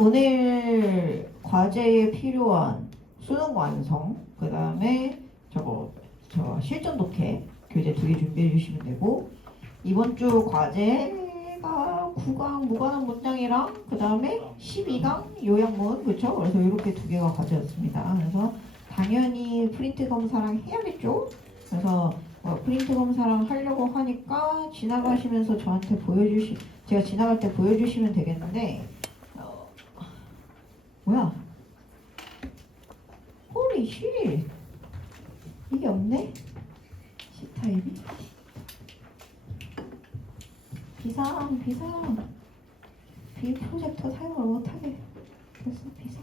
오늘 과제에 필요한 수능 완성, 그 다음에 저 실전 독해 교재 2개 준비해 주시면 되고, 이번 주 과제가 9강 무관한 문장이랑 그 다음에 12강 요약문, 그렇죠? 그래서 이렇게 2개가 과제였습니다. 그래서 당연히 프린트 검사랑 해야겠죠? 그래서 프린트 검사랑 하려고 하니까 지나가시면서 저한테 제가 지나갈 때 보여주시면 되겠는데, 뭐야? 홀리 쉣! 이게 없네? C타입이? 비상! 프로젝터 사용을 못하게 됐어, 비상.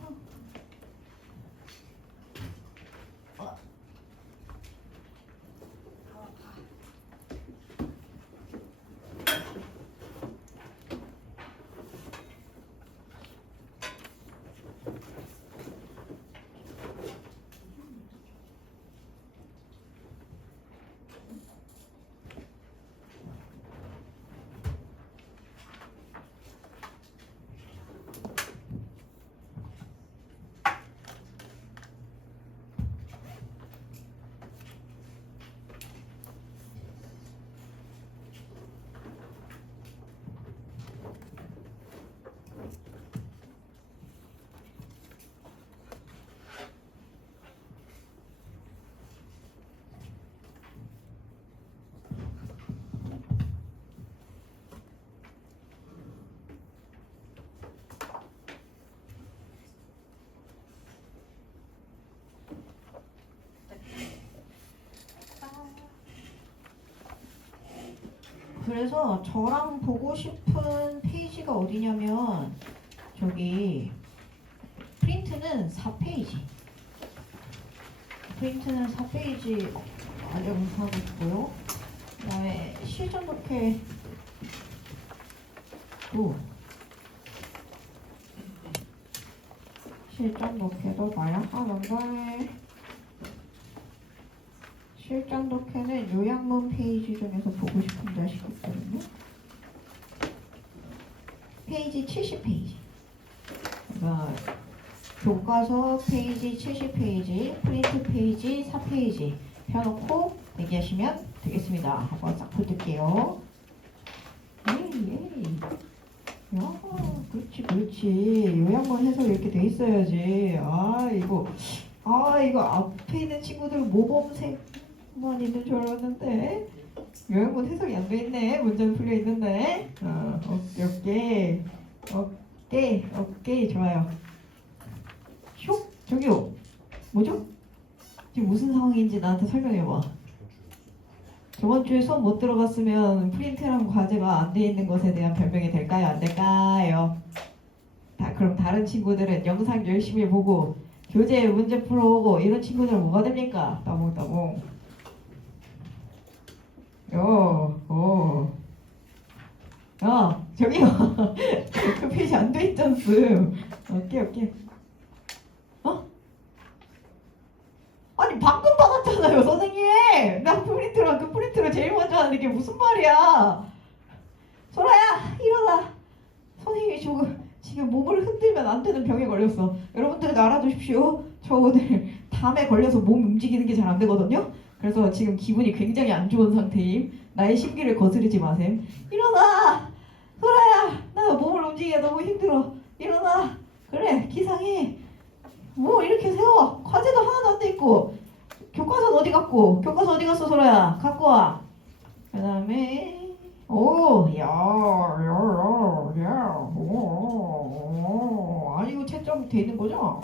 그래서 저랑 보고 싶은 페이지가 어디냐면 저기 프린트는 4페이지 완성하고 있고요. 그 다음에 실전 독해도 봐야 하는데, 실전 독해는 요약문 페이지 중에서 보고 싶은 자식이 있거든요. 페이지 70페이지. 그러니까 교과서 페이지 70페이지, 프린트 페이지 4페이지 펴놓고 대기하시면 되겠습니다. 한번 싹 훑을게요. 예이. 야, 그렇지. 요약문 해석 이렇게 돼 있어야지. 이거 앞에 있는 친구들 모범생만 있는 줄 알았는데 요약문 해석이 안 돼 있네. 문제는 풀려 있는데. 오케이, 좋아요. 슉, 저기요. 뭐죠? 지금 무슨 상황인지 나한테 설명해봐. 저번 주에 수업 못 들어갔으면 프린트랑 과제가 안 돼 있는 것에 대한 변명이 될까요? 안 될까요? 그럼 다른 친구들은 영상 열심히 보고 교재 문제 풀어오고 이런 친구들은 뭐가 됩니까? 따봉. 저기요. 그 페이지 안 돼 있잖스. 오케이. 아니 방금 받았잖아요, 선생님. 나 그 프린트를 제일 먼저 하는데 이게 무슨 말이야? 소라야, 일어나. 선생님이 지금 몸을 흔들면 안 되는 병에 걸렸어. 여러분들 알아두십시오. 저 오늘 담에 걸려서 몸 움직이는 게 잘 안 되거든요. 그래서 지금 기분이 굉장히 안 좋은 상태임. 나의 심기를 거스르지 마셈. 일어나! 소라야! 나 몸을 움직이기가 너무 힘들어. 일어나! 그래, 기상해. 뭐 이렇게 세워. 과제도 하나도 안 돼 있고. 교과서는 어디 갔고? 교과서 어디 갔어, 소라야? 갖고 와. 그 다음에 아니 이거 채점 돼 있는 거죠?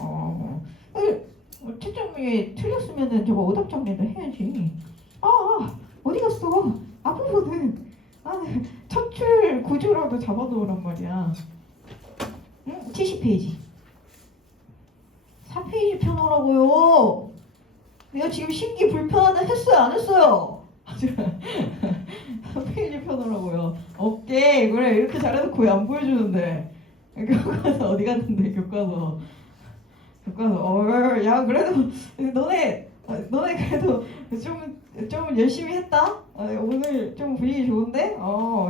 채점이 틀렸으면은 저거 오답 정리도 해야지. 어디 갔어? 앞부분은 첫 줄 구조라도 잡아놓으란 말이야. 70페이지 4페이지 펴놓으라고요. 내가 지금 심기 불편하다 했어요, 안 했어요? 4페이지 펴놓으라고요. 오케이, 그래. 이렇게 잘해놓고 왜 안 보여주는데? 교과서 어디 갔는데? 교과서. 야, 그래도 너네 그래도 좀 열심히 했다. 오늘 좀 분위기 좋은데?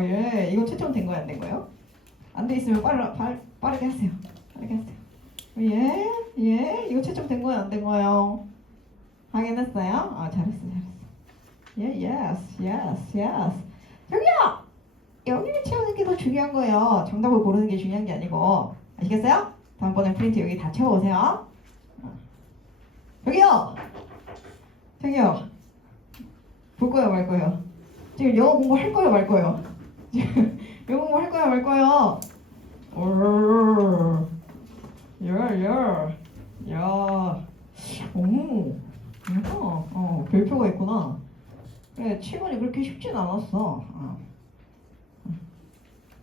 예. 이거 채점 된 거야, 안 된 거예요? 안 돼 있으면 빠르게 하세요. 알겠어요. 예. 이거 채점 된 거예요? 안 된 거예요? 확인했어요? 아, 잘했어. 예, yes. 저기요! 여기를 채우는 게 더 중요한 거예요. 정답을 고르는 게 중요한 게 아니고. 아시겠어요? 다음번에 프린트 여기 다 채워오세요. 저기요. 볼 거예요, 말 거예요? 지금 영어 공부할 거예요, 말 거예요? 지금 영어 공부할 거예요, 말 거예요? 야. 별표가 있구나. 그래, 7번이 그렇게 쉽진 않았어.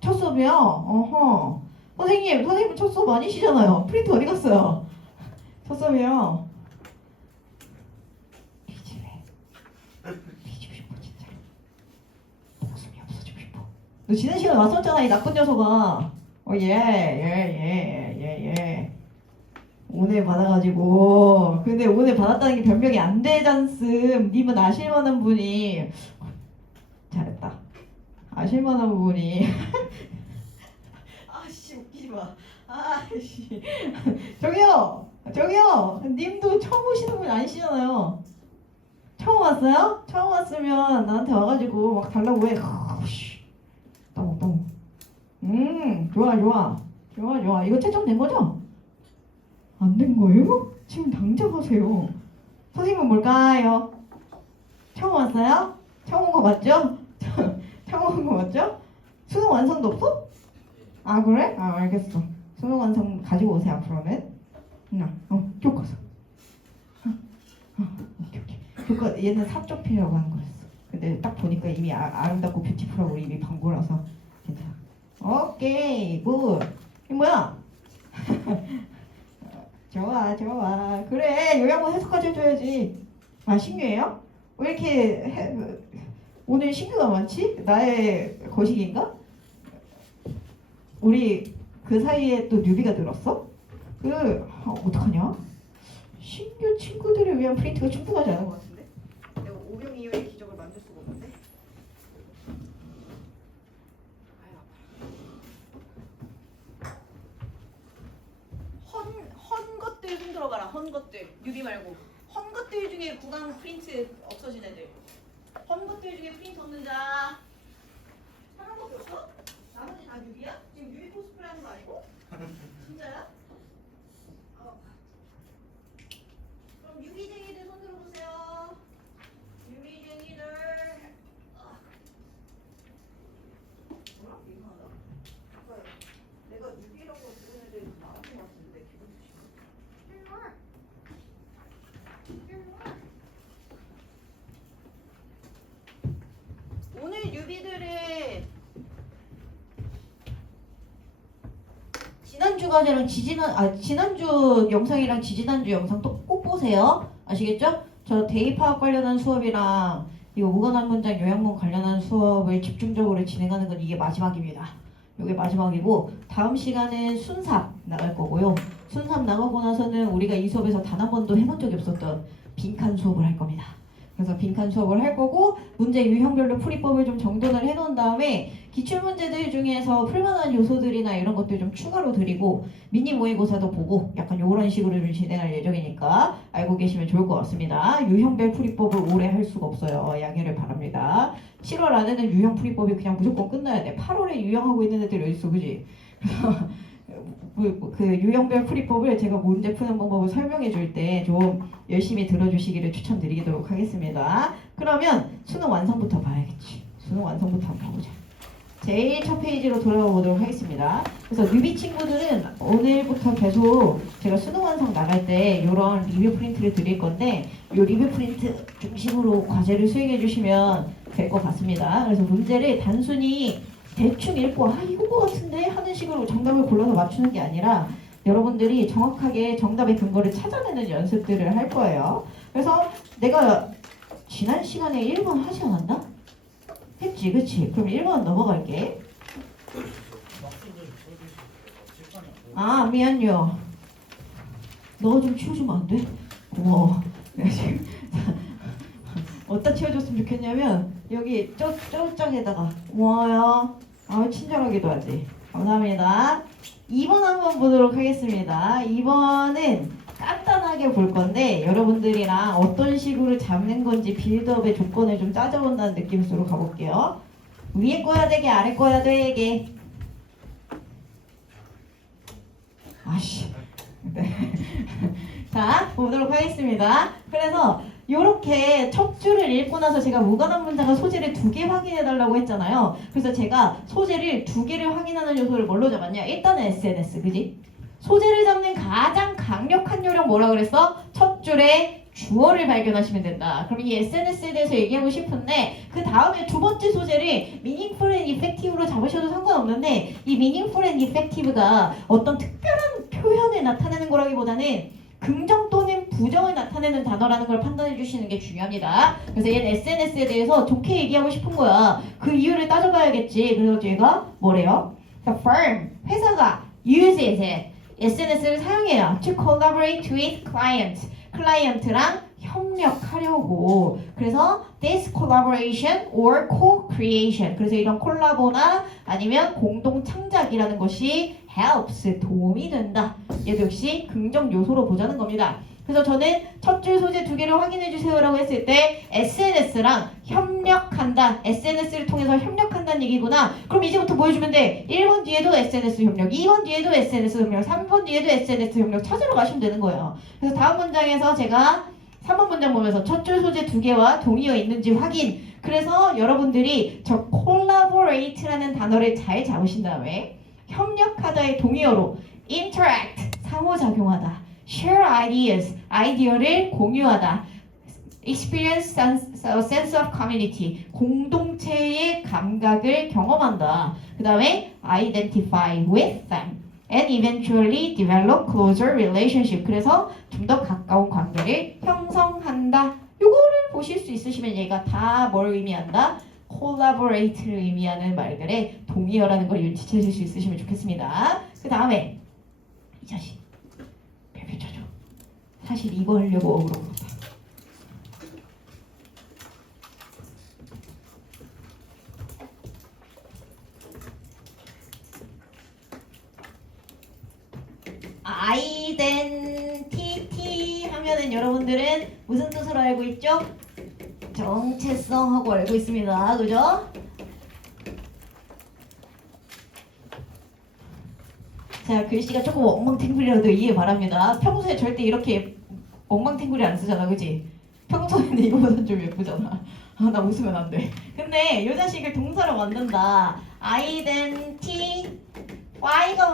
첫 수업이요? 어허. 선생님 첫 수업 아니시잖아요. 프린트 어디 갔어요? 첫 수업이요. 뒤지고 싶어, 진짜. 목숨이 없어지고 싶어. 너 지난 시간에 왔었잖아, 이 나쁜 녀석아. 예. 오늘 받아가지고. 근데 오늘 받았다는 게 변명이 안 되잖음. 님은 아실만한 분이. 잘했다. 아실만한 분이. 아씨, 웃기지 마. 아씨. 저기요. 님도 처음 오시는 분 아니시잖아요. 처음 왔어요? 처음 왔으면 나한테 와가지고 막 달라고 해. 따봉. 좋아. 이거 채점된 거죠? 안 된 거예요? 지금 당장 하세요. 선생님은 뭘까요? 처음 왔어요? 처음 온 거 맞죠? 처음 온 거 맞죠? 수능 완성도 없어? 아, 그래? 아, 알겠어. 수능 완성 가지고 오세요, 앞으로는. 교과서. 오케이. 교과, 얘는 사쪽피라고 하는 거였어. 근데 딱 보니까 이미 아름답고 뷰티풀하고 이미 광고라서 괜찮아. 오케이, 굿. 이게 뭐야? 좋아. 그래, 요양원 해석까지 해줘야지. 아, 신규예요? 왜 이렇게 오늘 신규가 많지? 나의 거식인가? 우리 그 사이에 또 뉴비가 늘었어? 어떡하냐? 신규 친구들을 위한 프린트가 충분하지 않은 것 같은데? 내가 오병이어의 기적을 만들 수가 없는데? 헌 것들 손 들어봐라. 헌 것들. 뉴비 말고. 헌 것들 중에 구강 프린트 없어진 애들. 헌 것들 중에 프린트 없는 자. 하나밖에 없어? 나머지 다 뉴비야? 지금 뉴비 코스프레 하는 거 아니고? 진짜야? 그럼 뉴비쟁이들 손 들어보세요. 뉴비쟁이들. 뭐라? 이상하다. 아까 내가 뉴비라고 부른 애들 나왔던 것 같은데 기분 탓인가? 오늘 뉴비들은 지난주 과제랑 지난주 영상이랑 지지난주 영상 또 꼭 보세요. 아시겠죠? 저 대입파악 관련한 수업이랑 이거 무관한 문장 요양문 관련한 수업을 집중적으로 진행하는 건 이게 마지막입니다. 이게 마지막이고 다음 시간은 순삽 나갈 거고요. 순삽 나가고 나서는 우리가 이 수업에서 단 한 번도 해본 적이 없었던 빈칸 수업을 할 겁니다. 그래서 빈칸 수업을 할 거고 문제 유형별로 풀이법을 좀 정돈을 해놓은 다음에 기출문제들 중에서 풀만한 요소들이나 이런 것들 좀 추가로 드리고 미니 모의고사도 보고 약간 이런 식으로 좀 진행할 예정이니까 알고 계시면 좋을 것 같습니다. 유형별 풀이법을 오래 할 수가 없어요. 양해를 바랍니다. 7월 안에는 유형 풀이법이 그냥 무조건 끝나야 돼. 8월에 유형하고 있는 애들이 어딨어, 그지? 그 유형별 풀이법을 제가 문제 푸는 방법을 설명해 줄 때 좀 열심히 들어주시기를 추천드리도록 하겠습니다. 그러면 수능 완성부터 봐야겠지. 수능 완성부터 한번 보자. 제일 첫 페이지로 돌아가 보도록 하겠습니다. 그래서 뉴비 친구들은 오늘부터 계속 제가 수능 완성 나갈 때 이런 리뷰 프린트를 드릴 건데 이 리뷰 프린트 중심으로 과제를 수행해 주시면 될 것 같습니다. 그래서 문제를 단순히 대충 읽고 이거 뭐 같은데 하는 식으로 정답을 골라서 맞추는 게 아니라 여러분들이 정확하게 정답의 근거를 찾아내는 연습들을 할 거예요. 그래서 내가 지난 시간에 1번 하지 않았나? 했지, 그치? 그럼 1번 넘어갈게. 미안요. 너 좀 치워주면 안 돼? 고마워. 내가 지금 어디다 치워줬으면 좋겠냐면 여기 쪽장에다가 고마워요. 친절하기도 하지. 감사합니다. 2번 한번 보도록 하겠습니다. 2번은 간단하게 볼 건데 여러분들이랑 어떤 식으로 잡는 건지 빌드업의 조건을 좀 짜져본다는 느낌으로 가볼게요. 위에 거야 되게 아래 거야 되게 아씨 네. 자 보도록 하겠습니다. 그래서 이렇게 첫 줄을 읽고 나서 제가 무관한 문장과 소재를 2개 확인해 달라고 했잖아요. 그래서 제가 소재를 2개를 확인하는 요소를 뭘로 잡았냐? 일단은 SNS, 그지? 소재를 잡는 가장 강력한 요령 뭐라 그랬어? 첫 줄에 주어를 발견하시면 된다. 그럼 이 SNS에 대해서 얘기하고 싶은데 그 다음에 두 번째 소재를 meaningful and effective로 잡으셔도 상관없는데 이 meaningful and effective가 어떤 특별한 표현을 나타내는 거라기보다는 긍정 또는 부정을 나타내는 단어라는 걸 판단해 주시는 게 중요합니다. 그래서 얘는 SNS에 대해서 좋게 얘기하고 싶은 거야. 그 이유를 따져봐야겠지. 그래서 얘가 뭐래요? The firm, 회사가 uses it, SNS를 사용해요. To collaborate with clients, 클라이언트랑 협력하려고. 그래서 this collaboration or co-creation, 그래서 이런 콜라보나 아니면 공동 창작이라는 것이 helps, 도움이 된다. 얘도 역시 긍정 요소로 보자는 겁니다. 그래서 저는 첫 줄 소재 2개를 확인해 주세요라고 했을 때 SNS랑 협력한다. SNS를 통해서 협력한다는 얘기구나. 그럼 이제부터 뭐 해주면 돼? 1번 뒤에도 SNS 협력, 2번 뒤에도 SNS 협력, 3번 뒤에도 SNS 협력 찾으러 가시면 되는 거예요. 그래서 다음 문장에서 제가 3번 문장 보면서 첫 줄 소재 2개와 동의어 있는지 확인. 그래서 여러분들이 저 collaborate라는 단어를 잘 잡으신 다음에 협력하다의 동의어로 interact, 상호작용하다, share ideas, 아이디어를 공유하다, experience sense of community, 공동체의 감각을 경험한다. 그 다음에 identify with them and eventually develop closer relationship. 그래서 좀 더 가까운 관계를 형성한다. 요거를 보실 수 있으시면 얘가 다 뭘 의미한다? collaborate를 의미하는 말들의 동의어라는 걸 눈치채실 수 있으시면 좋겠습니다. 그 다음에 이 자식 별표 쳐줘. 사실 이거 하려고 어그로 끌었다. 아이덴티티 하면은 여러분들은 무슨 뜻으로 알고 있죠? 정체성하고 알고 있습니다. 그죠? 자, 글씨가 조금 엉망탱글이라도 이해 바랍니다. 평소에 절대 이렇게 엉망탱글이 안 쓰잖아, 그지? 평소에는 이거보다 좀 예쁘잖아. 아, 나 웃으면 안 돼. 근데 이 자식을 동사로 만든다. identify가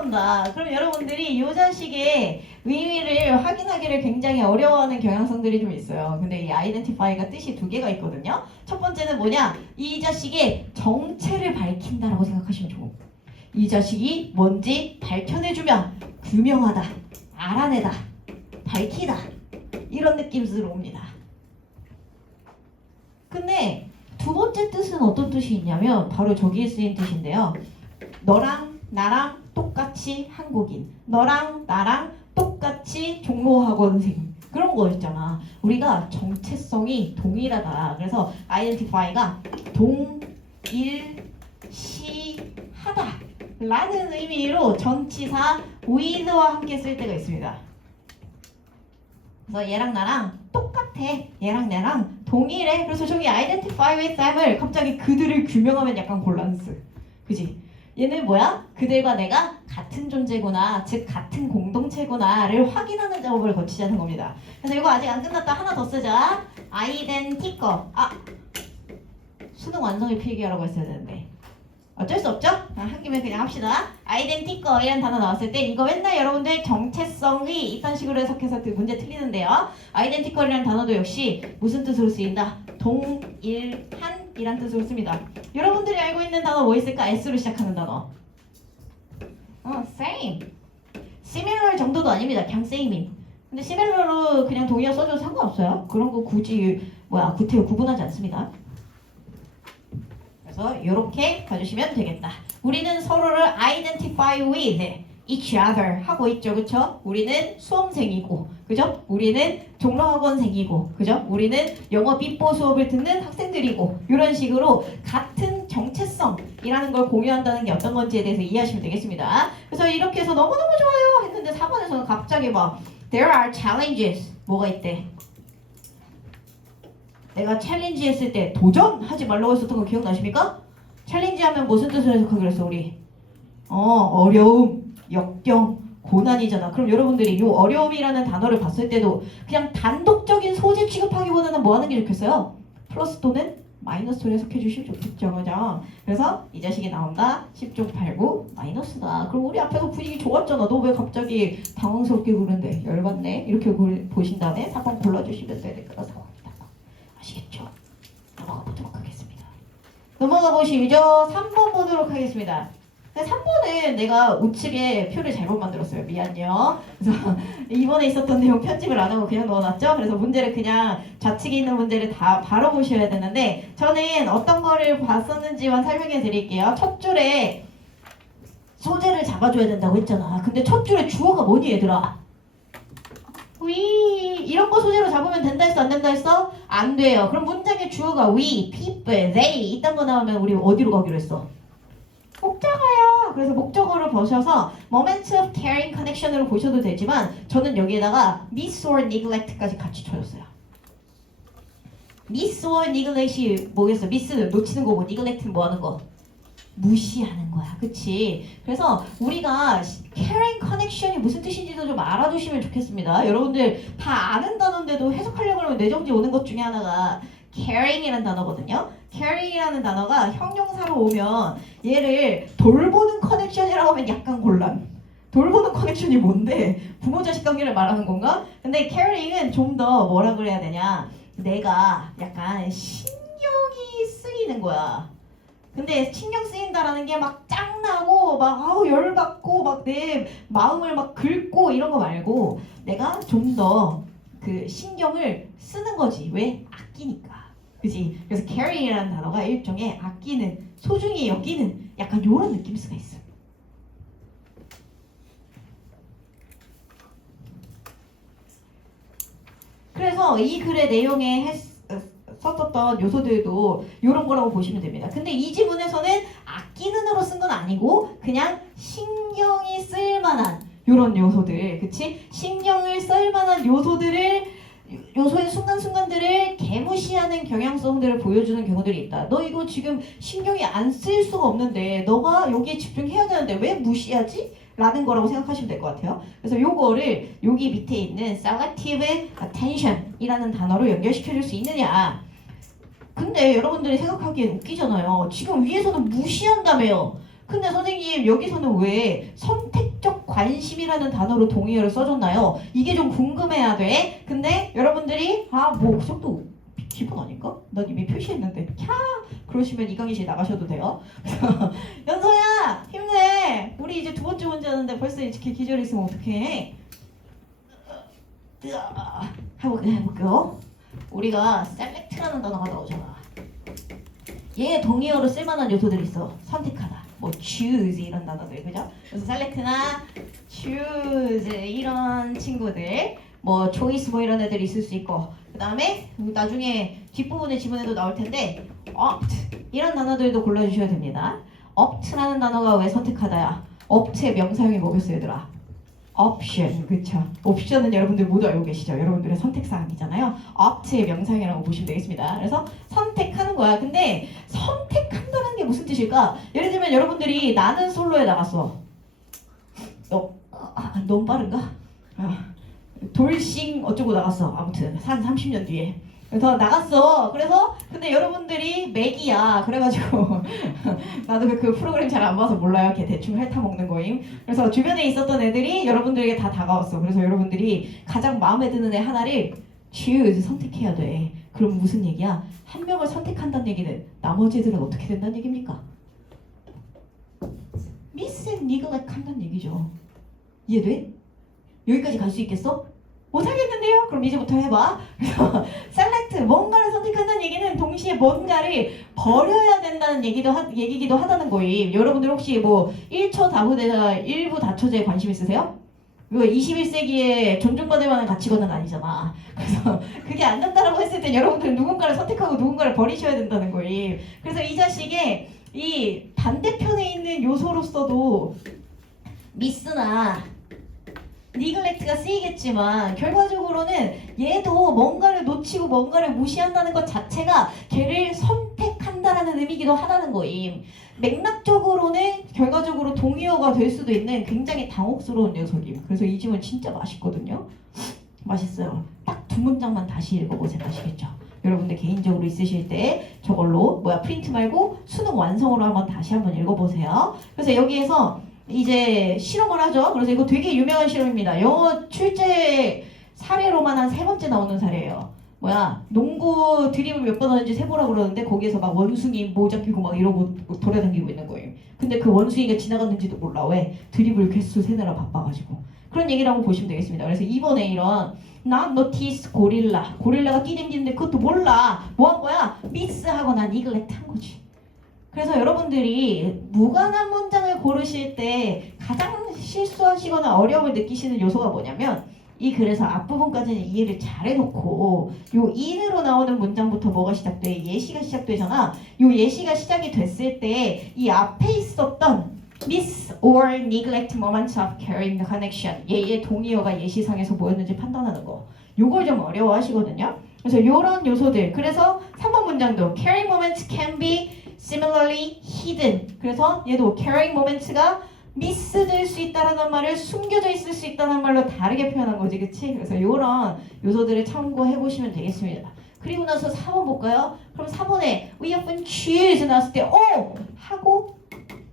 온다. 그럼 여러분들이 이 자식의 의미를 확인하기를 굉장히 어려워하는 경향성들이 좀 있어요. 근데 이 identify가 뜻이 2개가 있거든요. 첫 번째는 뭐냐? 이 자식의 정체를 밝힌다라고 생각하시면 좋고, 이 자식이 뭔지 밝혀내주면 규명하다, 알아내다, 밝히다, 이런 느낌으로 옵니다. 근데 두 번째 뜻은 어떤 뜻이 있냐면 바로 저기에 쓰인 뜻인데요. 너랑 나랑 똑같이 한국인, 너랑 나랑 똑같이 종로학원생, 그런 거 있잖아. 우리가 정체성이 동일하다. 그래서 identify가 동일시하다 라는 의미로 전치사 with와 함께 쓸 때가 있습니다. 그래서 얘랑 나랑 똑같아, 얘랑 나랑 동일해. 그래서 저기 identify with them을 갑자기 그들을 규명하면 약간 곤란스, 그지? 얘는 뭐야? 그들과 내가 같은 존재구나, 즉 같은 공동체구나를 확인하는 작업을 거치자는 겁니다. 그래서 이거 아직 안 끝났다. 하나 더 쓰자. identical. 수능 완성의 필기하라고 했어야 되는데 어쩔 수 없죠? 한 김에 그냥 합시다. identical 이라는 단어 나왔을 때 이거 맨날 여러분들 정체성이 이딴 식으로 해석해서 그 문제 틀리는데요. identical 이라는 단어도 역시 무슨 뜻으로 쓰인다? 동일한 이란 뜻으로 씁니다. 여러분들이 알고 있는 단어 뭐 있을까? S로 시작하는 단어. same. similar 정도도 아닙니다. 그냥 same인. 근데 similar로 그냥 동의어 써줘도 상관없어요. 그런 거 굳이 구태여 구분하지 않습니다. 그래서 이렇게 봐주시면 되겠다. 우리는 서로를 identify with each other 하고 있죠, 그쵸? 우리는 수험생이고, 그죠? 우리는 종로학원생이고, 그죠? 우리는 영어 빗보 수업을 듣는 학생들이고, 이런 식으로 같은 정체성이라는 걸 공유한다는 게 어떤 건지에 대해서 이해하시면 되겠습니다. 그래서 이렇게 해서 너무너무 좋아요 했는데 4번에서는 갑자기 막 There are challenges. 뭐가 있대? 내가 챌린지 했을 때 도전하지 말라고 했었던 거 기억나십니까? 챌린지 하면 무슨 뜻을 해석하기로 했어 우리? 어려움, 역경, 고난이잖아. 그럼 여러분들이 이 어려움이라는 단어를 봤을 때도 그냥 단독적인 소재 취급하기보다는 뭐 하는 게 좋겠어요? 플러스 또는 마이너스로 해석해 주시면 좋겠죠. 그죠? 그래서 이 자식이 나온다. 10중 8구 마이너스다. 그럼 우리 앞에서 분위기 좋았잖아. 너 왜 갑자기 당황스럽게 구는데 열받네. 이렇게 보신 다음에 4번 골라주시면 되는 그런 상황입니다. 아시겠죠? 넘어가 보도록 하겠습니다. 넘어가 보시죠. 3번 보도록 하겠습니다. 3번은 내가 우측에 표를 잘못 만들었어요. 미안요. 그래서 이번에 있었던 내용 편집을 안 하고 그냥 넣어놨죠. 그래서 문제를 그냥 좌측에 있는 문제를 다 바로 보셔야 되는데 저는 어떤 거를 봤었는지만 설명해 드릴게요. 첫 줄에 소재를 잡아줘야 된다고 했잖아. 근데 첫 줄에 주어가 뭐니 얘들아? we 이런 거 소재로 잡으면 된다 했어? 안 된다 했어? 안 돼요. 그럼 문장의 주어가 we, people, they 이딴 거 나오면 우리 어디로 가기로 했어? 목적어요. 그래서 목적어를 보셔서 moment of caring connection으로 보셔도 되지만 저는 여기에다가 miss or neglect까지 같이 쳐줬어요. miss or neglect이 뭐겠어? miss는 놓치는 거고 neglect는 뭐 하는 거? 무시하는 거야. 그치? 그래서 우리가 caring connection이 무슨 뜻인지도 좀 알아두시면 좋겠습니다. 여러분들 다 아는 단어인데도 해석하려고 하면 뇌정지 오는 것 중에 하나가 caring이라는 단어거든요. caring이라는 단어가 형용사로 오면 얘를 돌보는 커넥션이라고 하면 약간 곤란. 돌보는 커넥션이 뭔데? 부모 자식 관계를 말하는 건가? 근데 caring은 좀 더 뭐라 그래야 되냐? 내가 약간 신경이 쓰이는 거야. 근데 신경 쓰인다라는 게 막 짱나고 막 열받고 막 내 마음을 막 긁고 이런 거 말고 내가 좀 더 그 신경을 쓰는 거지. 왜? 아끼니까. 그지? 그래서 caring이라는 단어가 일종의 아끼는, 소중히 여기는 약간 요런 느낌일 수가 있어. 그래서 이 글의 내용에 썼었던 요소들도 이런 거라고 보시면 됩니다. 근데 이 지문에서는 아끼는으로 쓴 건 아니고 그냥 신경이 쓸만한 이런 요소들, 그치? 신경을 쓸만한 요소의 순간순간들을 개무시하는 경향성들을 보여주는 경우들이 있다. 너 이거 지금 신경이 안 쓰일 수가 없는데 너가 여기에 집중해야 되는데 왜 무시하지? 라는 거라고 생각하시면 될 것 같아요. 그래서 요거를 여기 밑에 있는 selective attention 이라는 단어로 연결시켜 줄 수 있느냐. 근데 여러분들이 생각하기엔 웃기잖아요. 지금 위에서는 무시한다며요. 근데 선생님 여기서는 왜 선택적 관심이라는 단어로 동의어를 써줬나요? 이게 좀 궁금해야 돼. 근데 여러분들이 뭐 그 정도 기본 아닌가? 난 이미 표시했는데 캬 그러시면 이 강의실 나가셔도 돼요. 연서야 힘내. 우리 이제 두 번째 문제 하는데 벌써 이렇게 기절했으면 어떡해. 해볼게요. 우리가 select라는 단어가 나오잖아. 얘 동의어로 쓸만한 요소들이 있어. 선택하다. 뭐 choose 이런 단어들, 그죠? 그래서 select나 choose 이런 친구들, 뭐 choice 뭐 이런 애들이 있을 수 있고, 그 다음에 나중에 뒷부분의 지문에도 나올 텐데 opt 이런 단어들도 골라주셔야 됩니다. opt라는 단어가 왜 선택하다야? opt의 명사형이 뭐겠어요, 얘들아? option, 그쵸? 옵션은 여러분들 모두 알고 계시죠? 여러분들의 선택사항이잖아요. opt의 명사형이라고 보시면 되겠습니다. 그래서 선택하는 거야. 근데 선택한다는 게 무슨 뜻일까? 예를 들면 여러분들이 나는 솔로에 나갔어. 너무 빠른가? 돌싱 어쩌고 나갔어. 아무튼 한 30년 뒤에. 그래서 나갔어. 그래서 근데 여러분들이 맥이야. 그래가지고 나도 그 프로그램 잘 안 봐서 몰라요. 걔 대충 핥아먹는 거임. 그래서 주변에 있었던 애들이 여러분들에게 다 다가왔어. 그래서 여러분들이 가장 마음에 드는 애 하나를 choose 선택해야 돼. 그럼 무슨 얘기야? 한 명을 선택한다는 얘기는 나머지 애들은 어떻게 된다는 얘기입니까? miss and neglect 한다는 얘기죠. 이해돼? 여기까지 갈 수 있겠어? 못하겠는데요? 그럼 이제부터 해봐. 그래서 select, 뭔가를 선택한다는 얘기는 동시에 뭔가를 버려야 된다는 얘기기도 하다는 거임. 여러분들 혹시 뭐 1초 다부대자 일부 다처제에 관심 있으세요? 이거 21세기에 존중받을 만한 가치관은 아니잖아. 그래서 그게 안 된다라고 했을 땐 여러분들은 누군가를 선택하고 누군가를 버리셔야 된다는 거임. 그래서 이 자식의 이 반대편에 있는 요소로서도 미스나 니글렉트가 쓰이겠지만 결과적으로는 얘도 뭔가를 놓치고 뭔가를 무시한다는 것 자체가 걔를 선택한다라는 의미이기도 하다는 거임. 맥락적으로는 결과적으로 동의어가 될 수도 있는 굉장히 당혹스러운 녀석임. 그래서 이 질문 진짜 맛있거든요. 맛있어요. 딱 두 문장만 다시 읽어보세요. 아시겠죠? 여러분들 개인적으로 있으실 때 저걸로 프린트 말고 수능 완성으로 다시 한번 읽어보세요. 그래서 여기에서 이제 실험을 하죠. 그래서 이거 되게 유명한 실험입니다. 영어 출제 사례로만 한 3번째 나오는 사례예요. 농구 드리블 몇 번 하는지 세보라고 그러는데 거기에서 막 원숭이 모자 끼고 막 이러고 돌아다니고 있는 거예요. 근데 그 원숭이가 지나갔는지도 몰라. 왜? 드리블 개수 세느라 바빠가지고. 그런 얘기라고 보시면 되겠습니다. 그래서 이번에 이런 not notice 고릴라가 뛰댕기는데 그것도 몰라. 뭐 한 거야? 미스하거나 니글렉트 한 거지. 그래서 여러분들이 무관한 문장을 고르실 때 가장 실수하시거나 어려움을 느끼시는 요소가 뭐냐면 이 글에서 앞부분까지는 이해를 잘 해놓고 요 in으로 나오는 문장부터 뭐가 시작돼? 예시가 시작되잖아. 요 예시가 시작이 됐을 때 이 앞에 있었던 miss or neglect moments of carrying the connection 얘의 동의어가 예시상에서 뭐였는지 판단하는 거 요걸 좀 어려워하시거든요. 그래서 요런 요소들 그래서 3번 문장도 carrying moments can be similarly hidden 그래서 얘도 carrying moments가 미스될 수 있다는 말을 숨겨져 있을 수 있다는 말로 다르게 표현한 거지, 그치? 그래서 이런 요소들을 참고해 보시면 되겠습니다. 그리고 나서 4번 볼까요? 그럼 4번에 we often choose 나왔을 때 하고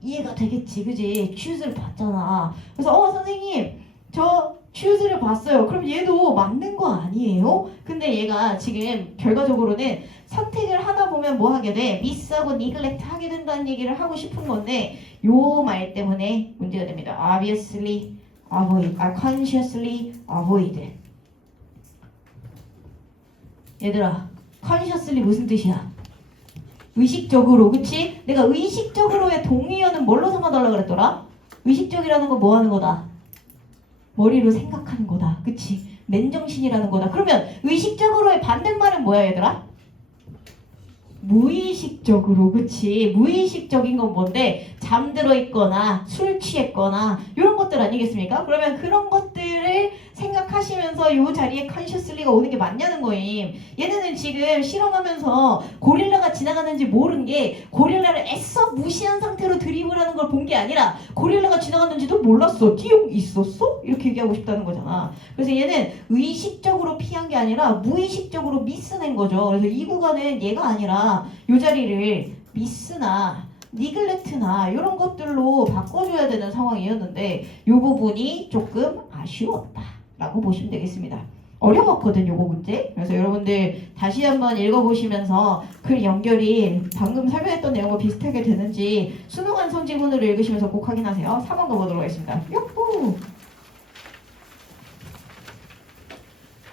이해가 되겠지, 그지? choose를 봤잖아. 그래서 선생님 저 choose를 봤어요. 그럼 얘도 맞는 거 아니에요? 근데 얘가 지금 결과적으로는 선택을 하다 보면 뭐 하게 돼? 미스하고 니글렉트 하게 된다는 얘기를 하고 싶은 건데 요 말 때문에 문제가 됩니다. obviously avoid, consciously avoid. 얘들아, consciously 무슨 뜻이야? 의식적으로, 그치? 내가 의식적으로의 동의어는 뭘로 삼아달라 그랬더라? 의식적이라는 건 뭐 하는 거다? 머리로 생각하는 거다, 그치? 맨정신이라는 거다. 그러면 의식적으로의 반대말은 뭐야, 얘들아? 무의식적으로, 그치? 무의식적인 건 뭔데? 잠들어 있거나 술 취했거나 이런 것들 아니겠습니까? 그러면 그런 것들을 생각하시면서 이 자리에 컨셔슬리가 오는 게 맞냐는 거임. 얘네는 지금 실험하면서 고릴라가 지나가는지 모른 게 고릴라를 애써 무시한 상태로 드리블하는 걸 본 게 아니라 고릴라가 지나갔는지도 몰랐어. 띠용 있었어? 이렇게 얘기하고 싶다는 거잖아. 그래서 얘는 의식적으로 피한 게 아니라 무의식적으로 미스낸 거죠. 그래서 이 구간은 얘가 아니라 이 자리를 미스나 니글렉트나 이런 것들로 바꿔줘야 되는 상황이었는데 이 부분이 조금 아쉬웠다라고 보시면 되겠습니다. 어려웠거든요, 이거 문제. 그래서 여러분들 다시 한번 읽어보시면서 글 연결이 방금 설명했던 내용과 비슷하게 되는지 수능 완성 지문으로 읽으시면서 꼭 확인하세요. 4번 가보도록 하겠습니다. 요호!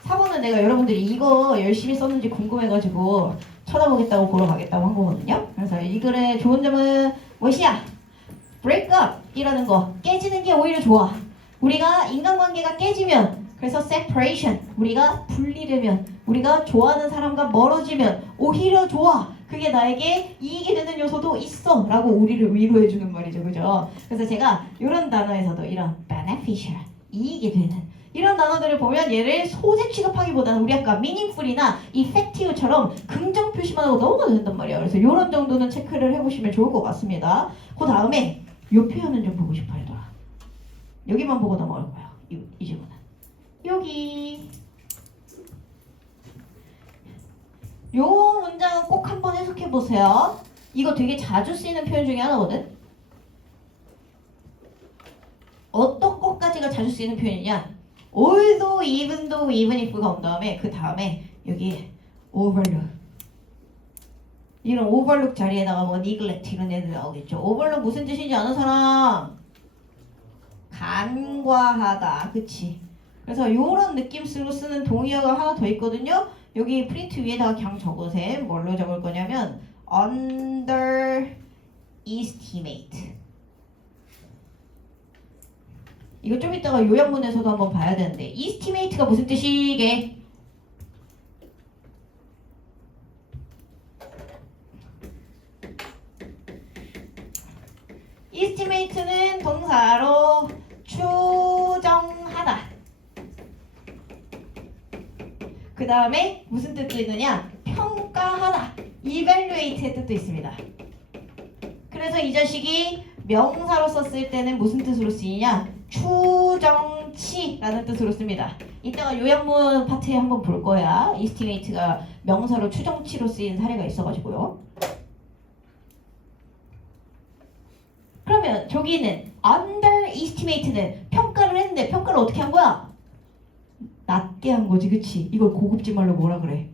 4번은 내가 여러분들이 이거 열심히 썼는지 궁금해가지고 쳐다보겠다고 보러 가겠다고 한 거거든요. 그래서 이 글의 좋은 점은 무엇이야? break up 이라는 거. 깨지는 게 오히려 좋아. 우리가 인간관계가 깨지면 그래서 separation 우리가 분리되면 우리가 좋아하는 사람과 멀어지면 오히려 좋아. 그게 나에게 이익이 되는 요소도 있어 라고 우리를 위로해주는 말이죠. 그죠? 그래서 제가 이런 단어에서도 이런 beneficial 이익이 되는 이런 단어들을 보면 얘를 소재 취급하기보다는 우리 아까 meaningful이나 effective처럼 긍정 표시만 하고 넘어가도 된단 말이야. 그래서 이런 정도는 체크를 해보시면 좋을 것 같습니다. 그 다음에 이 표현은 좀 보고 싶어 얘들아. 여기만 보고 넘어갈 거야. 이 질문은. 여기. 요 문장은 꼭 한번 해석해보세요. 이거 되게 자주 쓰이는 표현 중에 하나거든. 어떤 것까지가 자주 쓰이는 표현이냐? although, even though, even if가 온 다음에 그 다음에 여기 overlook 이런 overlook 자리에다가 뭐 neglect 이런 애들 나오겠죠. overlook 무슨 뜻인지 아는 사람? 간과하다, 그치? 그래서 이런 느낌으로 쓰는 동의어가 하나 더 있거든요. 여기 프린트 위에다가 그냥 적으세요. 뭘로 적을 거냐면 underestimate. 이거 좀 이따가 요약문에서도 한번 봐야 되는데 estimate가 무슨 뜻이게? estimate는 동사로 추정하다. 그 다음에 무슨 뜻도 있느냐? 평가하다. evaluate의 뜻도 있습니다. 그래서 이 자식이 명사로 썼을 때는 무슨 뜻으로 쓰이냐? 추정치라는 뜻으로 씁니다. 이따가 요약문 파트에 한번 볼 거야. estimate가 명사로 추정치로 쓰인 사례가 있어가지고요. 그러면 저기는 underestimate는 평가를 했는데 평가를 어떻게 한 거야? 낮게 한 거지, 그치? 이걸 고급진 말로 뭐라 그래?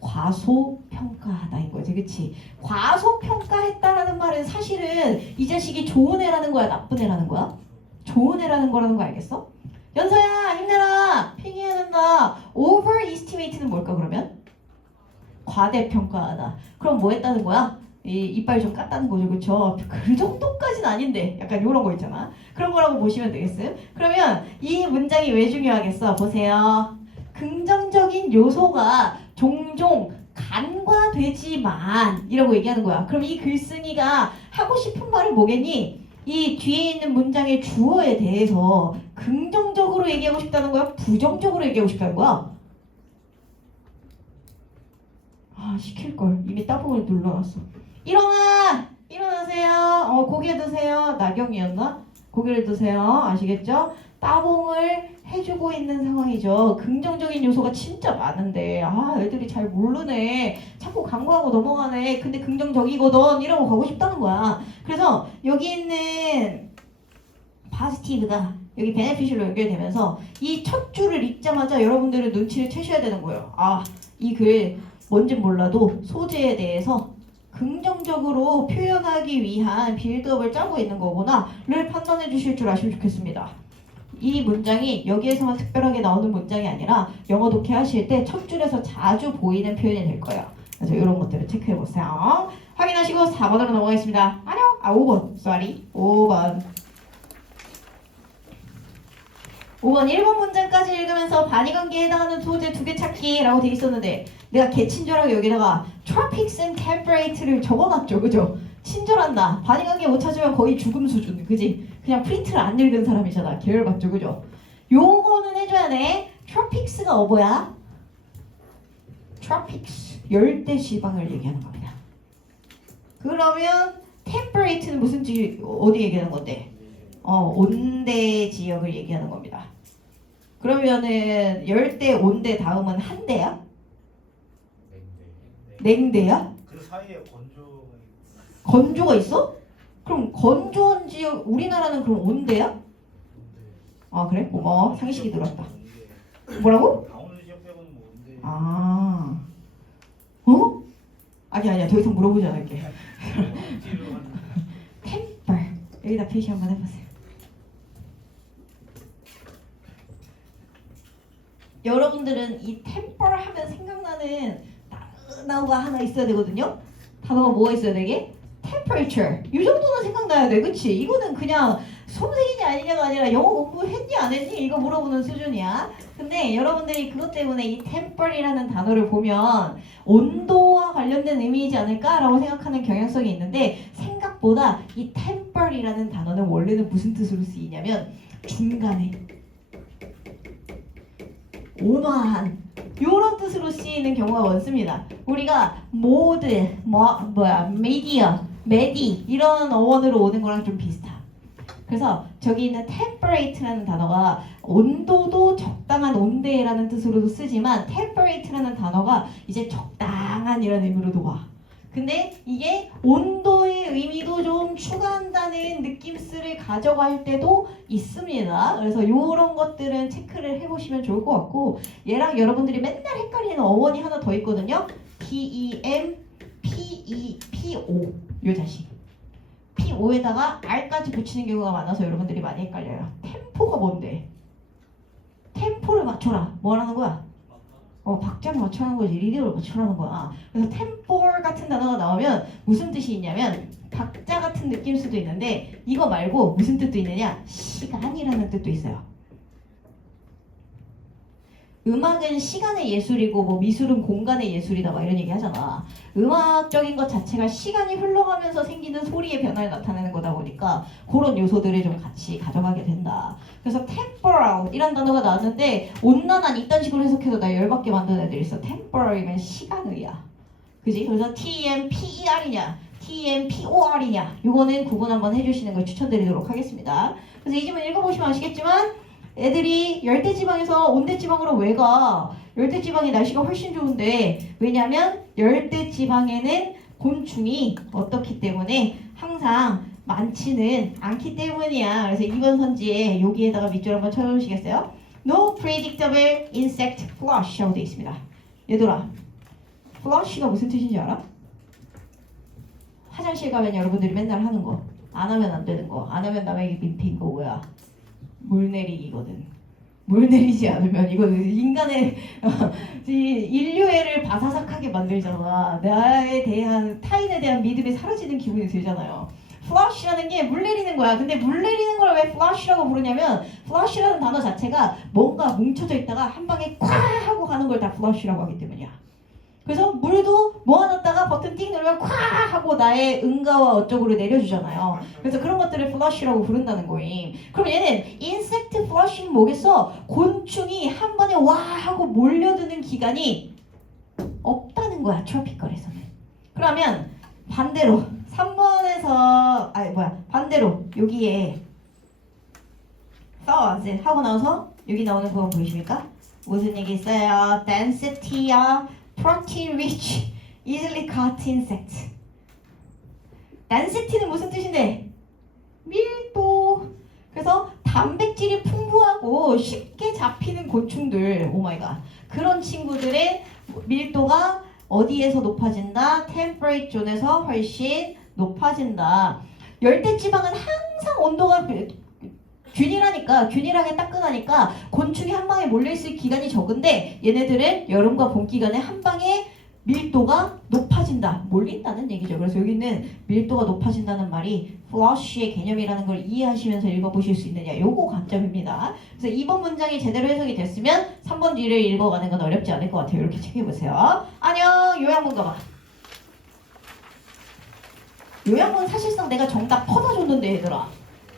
과소평가하다인 거지, 그치? 과소평가했다라는 말은 사실은 이 자식이 좋은 애라는 거야, 나쁜 애라는 거야? 좋은 애라는 거라는 거 알겠어? 연서야, 힘내라! 핑해야 된다! overestimate는 뭘까, 그러면? 과대평가하다. 그럼 뭐 했다는 거야? 이빨 좀 깠다는 거죠, 그쵸? 그 정도까지는 아닌데 약간 이런 거 있잖아. 그런 거라고 보시면 되겠어요. 그러면 이 문장이 왜 중요하겠어? 보세요. 긍정적인 요소가 종종 간과되지만 이라고 얘기하는 거야. 그럼 이 글쓴이가 하고 싶은 말이 뭐겠니? 이 뒤에 있는 문장의 주어에 대해서 긍정적으로 얘기하고 싶다는 거야? 부정적으로 얘기하고 싶다는 거야? 아, 시킬걸. 이미 따봉을 눌러놨어. 일어나! 일어나세요. 고개 드세요. 나경이었나? 고개를 드세요. 아시겠죠? 따봉을 해주고 있는 상황이죠. 긍정적인 요소가 진짜 많은데 애들이 잘 모르네. 자꾸 간과하고 넘어가네. 근데 긍정적이거든. 이러고 가고 싶다는 거야. 그래서 여기 있는 positive가 여기 beneficial로 연결되면서 이 첫 줄을 읽자마자 여러분들은 눈치를 채셔야 되는 거예요. 이 글 뭔진 몰라도 소재에 대해서 긍정적으로 표현하기 위한 빌드업을 짜고 있는 거구나를 판단해 주실 줄 아시면 좋겠습니다. 이 문장이 여기에서만 특별하게 나오는 문장이 아니라 영어 독해 하실 때 첫 줄에서 자주 보이는 표현이 될 거예요. 그래서 이런 것들을 체크해 보세요. 확인하시고 4번으로 넘어가겠습니다. 5번. sorry. 5번. 5번 1번 문장까지 읽으면서 반의관계에 해당하는 소재 2개 찾기라고 돼 있었는데 내가 개친절하게 여기다가 tropics and temperate를 적어놨죠. 그죠? 친절한다. 반의관계 못 찾으면 거의 죽음 수준. 그지? 그냥 프린트를 안 읽은 사람이잖아. 계열받죠. 그죠? 요거는 해줘야 돼. tropics가 뭐야? tropics. 열대 지방을 얘기하는 겁니다. 그러면 temperate는 무슨 어디 얘기하는 건데? 온대 지역을 얘기하는 겁니다. 그러면은 열대, 온대 다음은 한대야? 냉대야? 그 사이에 건조가 있어? 그럼 건조한 지역 우리나라는 그럼 온대야? 그래? 고마워. 상식이 들었다. 뭐라고? 나오는 지역 빼고는 뭐 온대. 아니야. 더 이상 물어보지 않을게. 템플. 여기다 표시 한번 해보세요. 여러분들은 이 템플 하면 생각나는 단어가 하나 있어야 되거든요. 단어가 뭐가 있어야 되게? temperature. 이 정도는 생각나야 돼. 그치? 이거는 그냥 솜색이냐 아니냐가 아니라 영어 공부했니 안 했니? 이거 물어보는 수준이야. 근데 여러분들이 그것 때문에 이 temper이라는 단어를 보면 온도와 관련된 의미이지 않을까라고 생각하는 경향성이 있는데 생각보다 이 temper이라는 단어는 원래는 무슨 뜻으로 쓰이냐면 중간에 온화한 이런 뜻으로 쓰이는 경우가 많습니다. 우리가 모드, 미디어, 메디 이런 어원으로 오는 거랑 좀 비슷하. 그래서 저기 있는 temperate라는 단어가 온도도 적당한 온대라는 뜻으로도 쓰지만 temperate라는 단어가 이제 적당한이라는 의미로도 와. 근데 이게 온도의 의미도 좀 추가한다는 느낌스를 가져갈 때도 있습니다. 그래서 이런 것들은 체크를 해보시면 좋을 것 같고 얘랑 여러분들이 맨날 헷갈리는 어원이 하나 더 있거든요. PEM, PE, PO 요 자식. P5에다가 R까지 붙이는 경우가 많아서 여러분들이 많이 헷갈려요. 템포가 뭔데? 템포를 맞춰라. 뭐라는 거야? 박자를 맞춰라는 거지. 리듬을 맞춰라는 거야. 그래서 템포 같은 단어가 나오면 무슨 뜻이 있냐면 박자 같은 느낌일 수도 있는데 이거 말고 무슨 뜻도 있느냐? 시간이라는 뜻도 있어요. 음악은 시간의 예술이고 뭐 미술은 공간의 예술이다 막 이런 얘기 하잖아. 음악적인 것 자체가 시간이 흘러가면서 생기는 소리의 변화를 나타내는 거다 보니까 그런 요소들을 좀 같이 가져가게 된다. 그래서 temporal 이란 단어가 나왔는데 온난한 이딴 식으로 해석해서 나 열받게 만드는 애들이 있어. temporal이면 시간의야. 그지? 그래서 TMPER이냐 TMPOR이냐 요거는 구분 한번 해주시는 걸 추천드리도록 하겠습니다. 그래서 이 지문 읽어보시면 아시겠지만 애들이 열대지방에서 온대지방으로 왜 가? 열대지방이 날씨가 훨씬 좋은데 왜냐면 열대지방에는 곤충이 어떻기 때문에 항상 많지는 않기 때문이야. 그래서 2번 선지에 여기에다가 밑줄 한번 쳐주시겠어요? No predictable insect flush 하고 되어 있습니다. 얘들아 flush가 무슨 뜻인지 알아? 화장실 가면 여러분들이 맨날 하는 거 안 하면 안 되는 거 안 하면 남에게 민폐인 거 뭐야? 물 내리기거든. 물 내리지 않으면 이거는 인간의 인류애를 바사삭하게 만들잖아. 나에 대한 타인에 대한 믿음이 사라지는 기분이 들잖아요. flash라는 게 물 내리는 거야. 근데 물 내리는 걸 왜 flash라고 부르냐면 flash라는 단어 자체가 뭔가 뭉쳐져 있다가 한 방에 콱 하고 가는 걸 다 flash라고 하기 때문이야. 그래서 물도 모아놨다가 버튼 띵 누르면 콱 하고 나의 응가와 어쩌고를 내려주잖아요. 그래서 그런 것들을 flash라고 부른다는 거임. 그럼 얘는 insect flushing 뭐겠어? 곤충이 한 번에 와 하고 몰려드는 기간이 없다는 거야. 트로피컬에서는. 그러면 반대로 3번에서 반대로 여기에 thaws 하고 나서 여기 나오는 그거 보이십니까? 무슨 얘기 있어요? density야 protein rich, easily caught insect. density는 무슨 뜻인데? 밀도. 그래서 단백질이 풍부하고 쉽게 잡히는 곤충들, 오마이갓. 그런 친구들의 밀도가 어디에서 높아진다? temperate zone에서 훨씬 높아진다. 열대지방은 항상 온도가 균일하니까 균일하게 따끈하니까 곤충이 한 방에 몰려있을 기간이 적은데 얘네들은 여름과 봄 기간에 한 방에 밀도가 높아진다. 몰린다는 얘기죠. 그래서 여기는 밀도가 높아진다는 말이 flush의 개념이라는 걸 이해하시면서 읽어보실 수 있느냐. 요거 관점입니다. 그래서 2번 문장이 제대로 해석이 됐으면 3번 뒤를 읽어가는 건 어렵지 않을 것 같아요. 이렇게 체크해보세요. 안녕. 요양문 가봐. 요양문 사실상 내가 정답 퍼다 줬는데 얘들아.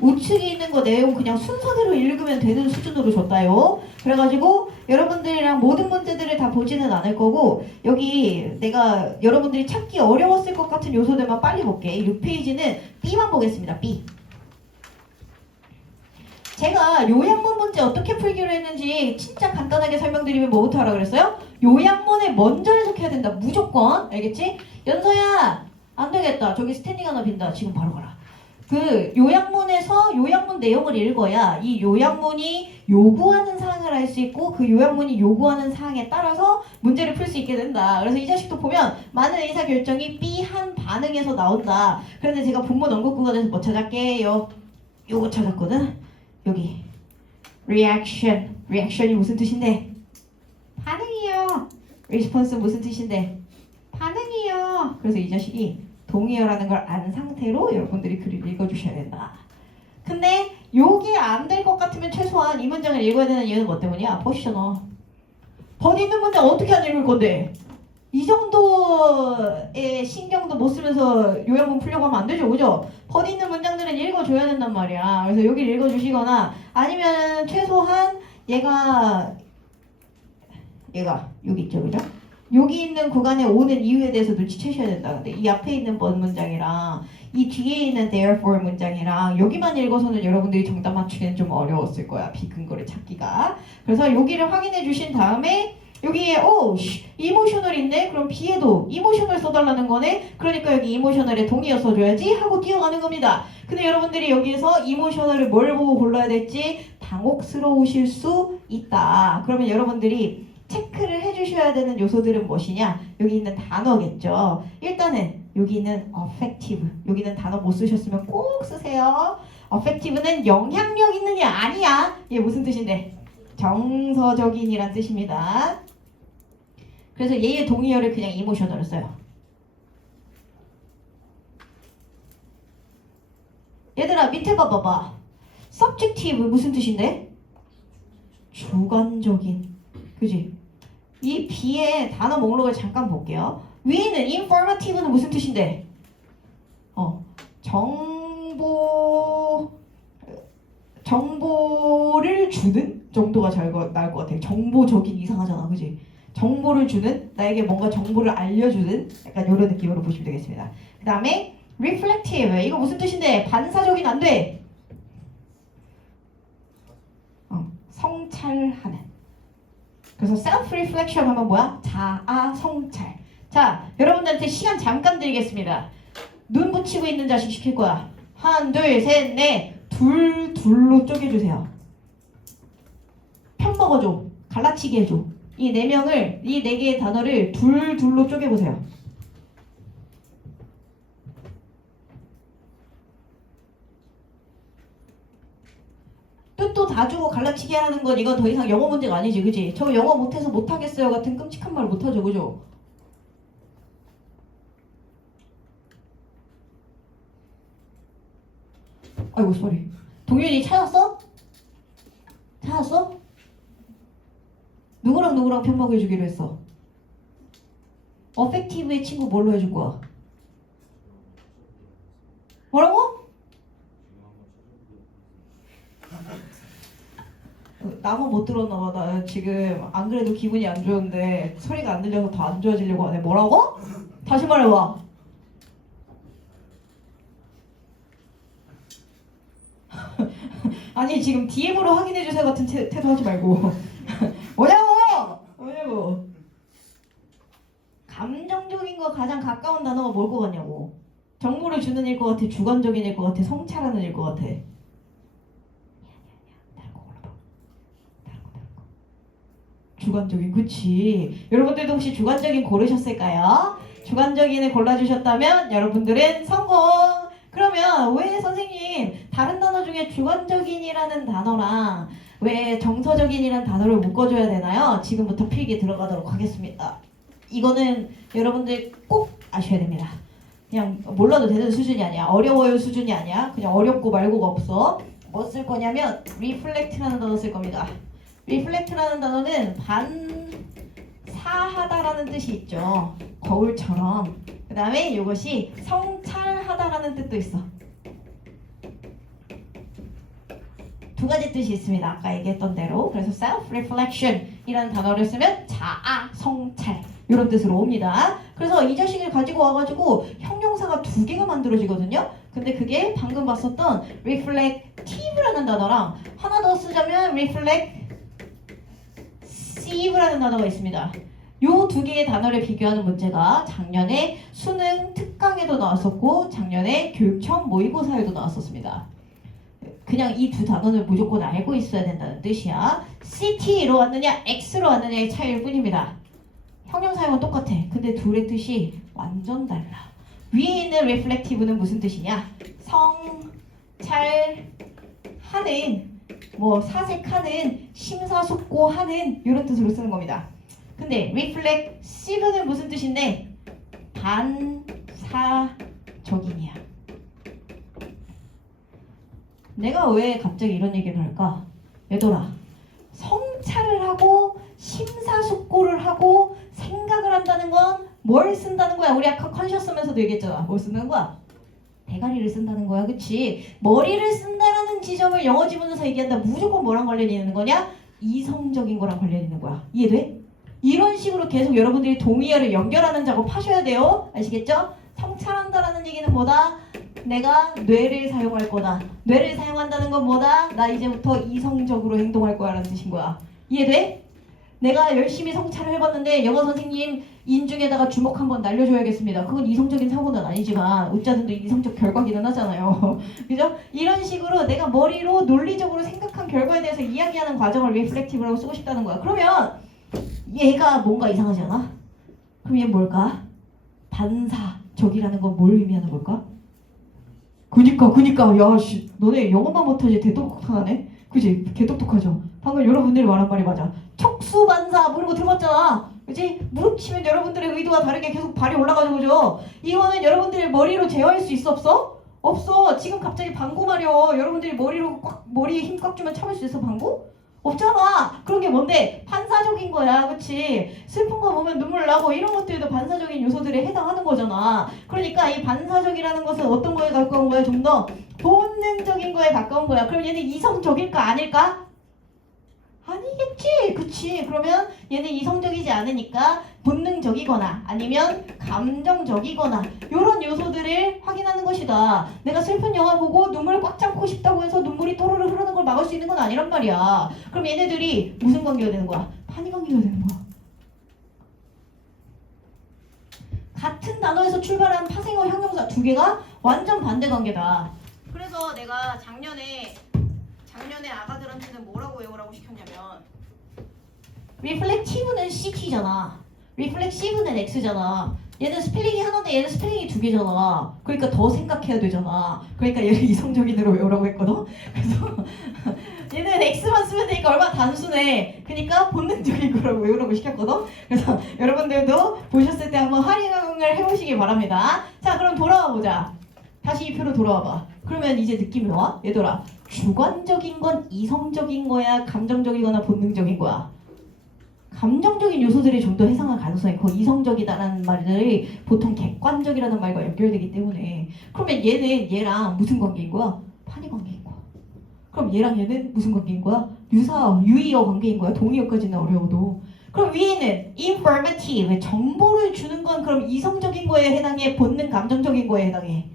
우측에 있는 거 내용 그냥 순서대로 읽으면 되는 수준으로 줬다요. 그래가지고 여러분들이랑 모든 문제들을 다 보지는 않을 거고 여기 내가 여러분들이 찾기 어려웠을 것 같은 요소들만 빨리 볼게. 6페이지는 B만 보겠습니다. B. 제가 요양문 문제 어떻게 풀기로 했는지 진짜 간단하게 설명드리면 뭐부터 하라 그랬어요? 요양문을 먼저 해석해야 된다. 무조건. 알겠지? 연서야 안 되겠다. 저기 스탠딩 하나 빈다. 지금 바로 가라. 그 요양문에서 요양문 내용을 읽어야 이 요양문이 요구하는 사항을 알 수 있고 그 요양문이 요구하는 사항에 따라서 문제를 풀 수 있게 된다. 그래서 이 자식도 보면 많은 의사결정이 B 한 반응에서 나온다. 그런데 제가 본문 언급 구간에서 뭐 찾았게요? 요거 찾았거든. 여기 reaction. reaction이 무슨 뜻인데? 반응이요. response 무슨 뜻인데? 반응이요. 그래서 이 자식이 동의어라는 걸 안 상태로 여러분들이 글을 읽어주셔야 된다. 근데 요게 안 될 것 같으면 최소한 이 문장을 읽어야 되는 이유는 뭐 때문이야? 포지셔너. 버디 있는 문장 어떻게 안 읽을 건데? 이 정도의 신경도 못 쓰면서 요양문 풀려고 하면 안 되죠, 그죠? 버디 있는 문장들은 읽어줘야 된단 말이야. 그래서 여기를 읽어주시거나 아니면 최소한 얘가 여기 있죠, 그죠? 여기 있는 구간에 오는 이유에 대해서 눈치채셔야 된다. 근데 이 앞에 있는 but 문장이랑 이 뒤에 있는 therefore 문장이랑 여기만 읽어서는 여러분들이 정답 맞추기는 좀 어려웠을 거야. 비근거를 찾기가. 그래서 여기를 확인해 주신 다음에 여기에 이모셔널 있네? 그럼 B에도 이모셔널 써달라는 거네? 그러니까 여기 이모셔널에 동의어 써줘야지 하고 뛰어가는 겁니다. 근데 여러분들이 여기에서 이모셔널을 뭘 보고 골라야 될지 당혹스러우실 수 있다. 그러면 여러분들이 체크를 해주셔야 되는 요소들은 무엇이냐? 여기 있는 단어겠죠. 일단은 여기 있는 affective. 여기는 단어 못 쓰셨으면 꼭 쓰세요. affective는 영향력 있느냐? 아니야. 이게 무슨 뜻인데? 정서적인이란 뜻입니다. 그래서 얘의 동의어를 그냥 이모셔널로 써요. 얘들아 밑에 봐봐봐. subjective 무슨 뜻인데? 주관적인. 그지? 이 B의 단어 목록을 잠깐 볼게요. 위에는 informative는 무슨 뜻인데? 정보를 주는 정도가 잘 나을 것 같아요. 정보적인 이상하잖아, 그지? 정보를 주는, 나에게 뭔가 정보를 알려주는 약간 이런 느낌으로 보시면 되겠습니다. 그 다음에 reflective, 이거 무슨 뜻인데? 반사적인 안 돼. 성찰하는. 그래서 self-reflection 하면 뭐야? 자아 성찰. 자, 여러분들한테 시간 잠깐 드리겠습니다. 눈 붙이고 있는 자식 시킬 거야. 하나, 둘, 셋, 넷. 둘로 쪼개주세요. 편 먹어줘. 갈라치기 해줘. 이 네 명을, 이 네 개의 단어를 둘로 쪼개보세요. 뜻도 다 주고 갈라치기 하는 건 이건 더 이상 영어 문제가 아니지, 그지? 저 영어 못해서 못하겠어요 같은 끔찍한 말 못하죠, 그죠? 아이고, 쏘리. 동현이 찾았어? 찾았어? 누구랑 편먹여 주기로 했어? 어펙티브의 친구 뭘로 해줄 거야? 뭐라고? 나만 못 들었나 봐. 나 지금 안 그래도 기분이 안 좋은데 소리가 안 들려서 더 안 좋아지려고 하네. 뭐라고? 다시 말해봐. 아니 지금 DM으로 확인해주세요 같은 태도 하지 말고 뭐냐고 감정적인 거 가장 가까운 단어가 뭘 것 같냐고. 정보를 주는 일 것 같아, 주관적인 일 것 같아, 성찰하는 일 것 같아. 주관적인, 그치. 여러분들도 혹시 주관적인 고르셨을까요? 주관적인을 골라주셨다면 여러분들은 성공. 그러면 왜 선생님 다른 단어 중에 주관적인이라는 단어랑 왜 정서적인이라는 단어를 묶어줘야 되나요? 지금부터 필기 들어가도록 하겠습니다. 이거는 여러분들 꼭 아셔야 됩니다. 그냥 몰라도 되는 수준이 아니야. 어려워요 수준이 아니야. 그냥 어렵고 말고가 없어. 뭐 쓸 거냐면 reflect라는 단어 쓸 겁니다. reflect라는 단어는 반사하다라는 뜻이 있죠. 거울처럼. 그 다음에 이것이 성찰하다라는 뜻도 있어. 두 가지 뜻이 있습니다. 아까 얘기했던 대로. 그래서 self-reflection 이라는 단어를 쓰면 자아 성찰 이런 뜻으로 옵니다. 그래서 이 자식을 가지고 와가지고 형용사가 두 개가 만들어지거든요. 근데 그게 방금 봤었던 reflective라는 단어랑 하나 더 쓰자면 reflexive라는 단어가 있습니다. 요 두 개의 단어를 비교하는 문제가 작년에 수능 특강에도 나왔었고 작년에 교육청 모의고사에도 나왔었습니다. 그냥 이 두 단어는 무조건 알고 있어야 된다는 뜻이야. CT로 왔느냐 X로 왔느냐의 차이일 뿐입니다. 형용사형은 똑같아. 근데 둘의 뜻이 완전 달라. 위에 있는 reflective는 무슨 뜻이냐? 성찰하는, 뭐 사색하는, 심사숙고하는 이런 뜻으로 쓰는 겁니다. 근데 reflexive는 무슨 뜻인데? 반사적인이야. 내가 왜 갑자기 이런 얘기를 할까? 얘들아, 성찰을 하고 심사숙고를 하고 생각을 한다는 건 뭘 쓴다는 거야? 우리 아까 컨셔스면서도 얘기했잖아. 뭘 쓴다는 거야? 대가리를 쓴다는 거야, 그치? 머리를 쓴다라는 지점을 영어 지문에서 얘기한다. 무조건 뭐랑 관련이 있는 거냐? 이성적인 거랑 관련이 있는 거야. 이해돼? 이런 식으로 계속 여러분들이 동의어를 연결하는 작업 하셔야 돼요. 아시겠죠? 성찰한다라는 얘기는 뭐다? 내가 뇌를 사용할 거다. 뇌를 사용한다는 건 뭐다? 나 이제부터 이성적으로 행동할 거야 라는 뜻인 거야. 이해돼? 내가 열심히 성찰을 해봤는데 영어 선생님 인중에다가 주먹 한번 날려줘야겠습니다. 그건 이성적인 사고는 아니지만 어쩌든도 이성적 결과기는 하잖아요. 그죠? 이런 식으로 내가 머리로 논리적으로 생각한 결과에 대해서 이야기하는 과정을 리플렉티브라고 쓰고 싶다는 거야. 그러면 얘가 뭔가 이상하지 않아? 그럼 얘 뭘까? 반사적이라는 건 뭘 의미하는 걸까? 그니까 야씨 너네 영어만 못하지 대똑똑하네. 그지? 개똑똑하죠. 방금 여러분들이 말한 말이 맞아. 척수반사 뭐 이런 거 들어봤잖아. 그지? 무릎 치면 여러분들의 의도와 다르게 계속 발이 올라가죠. 그죠? 이거는 여러분들이 머리로 제어할 수 있어 없어? 없어. 지금 갑자기 방구 마려. 여러분들이 머리에 힘 꽉 주면 참을 수 있어 방구? 없잖아. 그런 게 뭔데? 반사적인 거야. 그치? 슬픈 거 보면 눈물 나고 이런 것들도 반사적인 요소들에 해당하는 거잖아. 그러니까 이 반사적이라는 것은 어떤 거에 가까운 거야? 좀 더 본능적인 거에 가까운 거야. 그럼 얘는 이성적일까 아닐까? 아니겠지. 그치? 그러면 얘는 이성적이지 않으니까 본능적이거나 아니면 감정적이거나 이런 요소들을 확인하는 것이다. 내가 슬픈 영화 보고 눈물을 꽉 참고 싶다고 해서 눈물이 또르르 흐르는 걸 막을 수 있는 건 아니란 말이야. 그럼 얘네들이 무슨 관계가 되는 거야? 판이 관계가 되는 거야. 같은 단어에서 출발한 파생어 형용사 두 개가 완전 반대 관계다. 그래서 내가 작년에 아가들한테는 뭐라고 외우라고 시켰냐면 리플렉티브는 CT잖아. 리플렉시브는 X잖아. 얘는 스펠링이 하나인데 얘는 스펠링이 두 개잖아. 그러니까 더 생각해야 되잖아. 그러니까 얘를 이성적인으로 외우라고 했거든. 그래서 얘는 X만 쓰면 되니까 얼마나 단순해. 그러니까 본능적인 거라고 외우라고 시켰거든. 그래서 여러분들도 보셨을 때 한번 활용을 해보시기 바랍니다. 자, 그럼 돌아와 보자. 다시 이 표로 돌아와 봐. 그러면 이제 느낌이 와? 얘들아, 주관적인 건 이성적인 거야? 감정적이거나 본능적인 거야? 감정적인 요소들이 좀 더 해상할 가능성이 커. 이성적이다라는 말들이 보통 객관적이라는 말과 연결되기 때문에. 그러면 얘는 얘랑 무슨 관계인 거야? 판이 관계인 거야. 그럼 얘랑 얘는 무슨 관계인 거야? 유의어 관계인 거야. 동의어까지는 어려워도. 그럼 위에는 informative, 정보를 주는 건 그럼 이성적인 거에 해당해? 본능 감정적인 거에 해당해?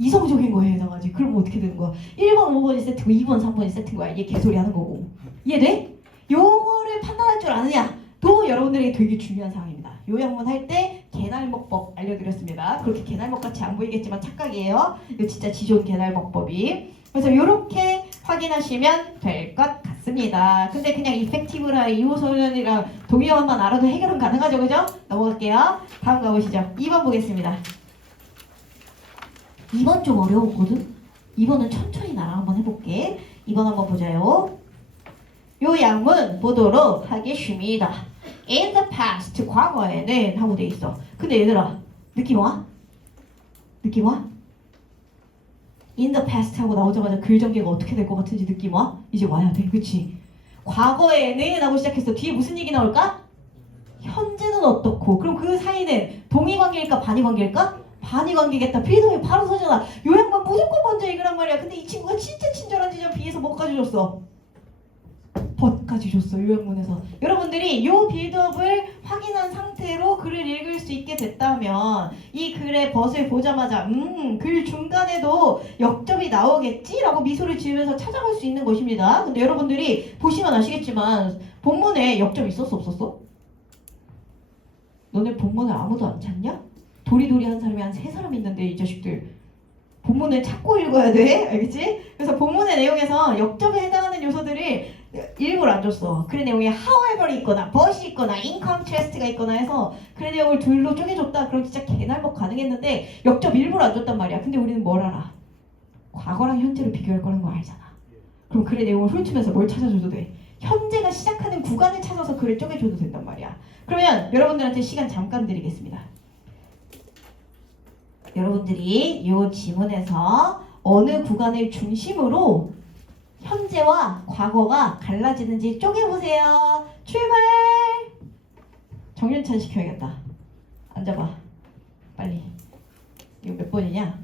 이성적인 거에 해당하지. 그럼 어떻게 되는 거야? 1번, 5번이 세트고 2번, 3번이 세트인 거야. 이게 개소리 하는 거고. 이해돼? 요거를 판단할 줄 아느냐? 또 여러분들에게 되게 중요한 사항입니다. 요양문 할 때 개날먹법 알려드렸습니다. 그렇게 개날먹같이 안 보이겠지만 착각이에요. 이거 진짜 지존 개날먹법이. 그래서 이렇게 확인하시면 될 것 같습니다. 근데 그냥 이펙티브랑 이호소년이랑 동의어만 알아도 해결은 가능하죠, 그죠? 넘어갈게요. 다음 가보시죠. 2번 보겠습니다. 2번 좀 어려웠거든? 2번은 천천히 나랑 한번 해볼게. 2번 한번 보자요. 요양문 보도록 하겠습니다. In the past, 과거에는 하고 돼 있어. 근데 얘들아, 느낌 와? 느낌 와? In the past 하고 나오자마자 글 전개가 어떻게 될 것 같은지 느낌 와? 이제 와야 돼, 그치? 과거에는 하고 시작했어. 뒤에 무슨 얘기 나올까? 현재는 어떻고? 그럼 그 사이는 동의관계일까 반의관계일까? 반의관계겠다. 비동의 바로 서잖아. 요양만 무조건 먼저 읽으란 말이야. 근데 이 친구가 진짜 친절한 지점 B에서 뭐까지 줬어? 벗까지 줬어. 요양문에서. 여러분들이 요 빌드업을 확인한 상태로 글을 읽을 수 있게 됐다면 이 글의 벗을 보자마자 글 중간에도 역접이 나오겠지? 라고 미소를 지으면서 찾아갈 수 있는 것입니다. 근데 여러분들이 보시면 아시겠지만 본문에 역접 있었어 없었어? 너네 본문을 아무도 안 찾냐? 도리도리 한 사람이 한 3사람 있는데 이 자식들 본문을 찾고 읽어야 돼. 알겠지? 그래서 본문의 내용에서 역접에 해당하는 요소들을 일부러 안 줬어. 그 내용에 however이 있거나 but이 있거나 in contrast가 있거나 해서 그 내용을 둘로 쪼개줬다. 그럼 진짜 개날먹 가능했는데 역접 일부러 안 줬단 말이야. 근데 우리는 뭘 알아? 과거랑 현재를 비교할 거라는 거 알잖아. 그럼 글의 내용을 훑으면서 뭘 찾아줘도 돼? 현재가 시작하는 구간을 찾아서 글을 쪼개줘도 된단 말이야. 그러면 여러분들한테 시간 잠깐 드리겠습니다. 여러분들이 이 지문에서 어느 구간을 중심으로 현재와 과거가 갈라지는지 쪼개보세요. 출발! 정윤찬 시켜야겠다. 앉아봐. 빨리. 이거 몇 번이냐?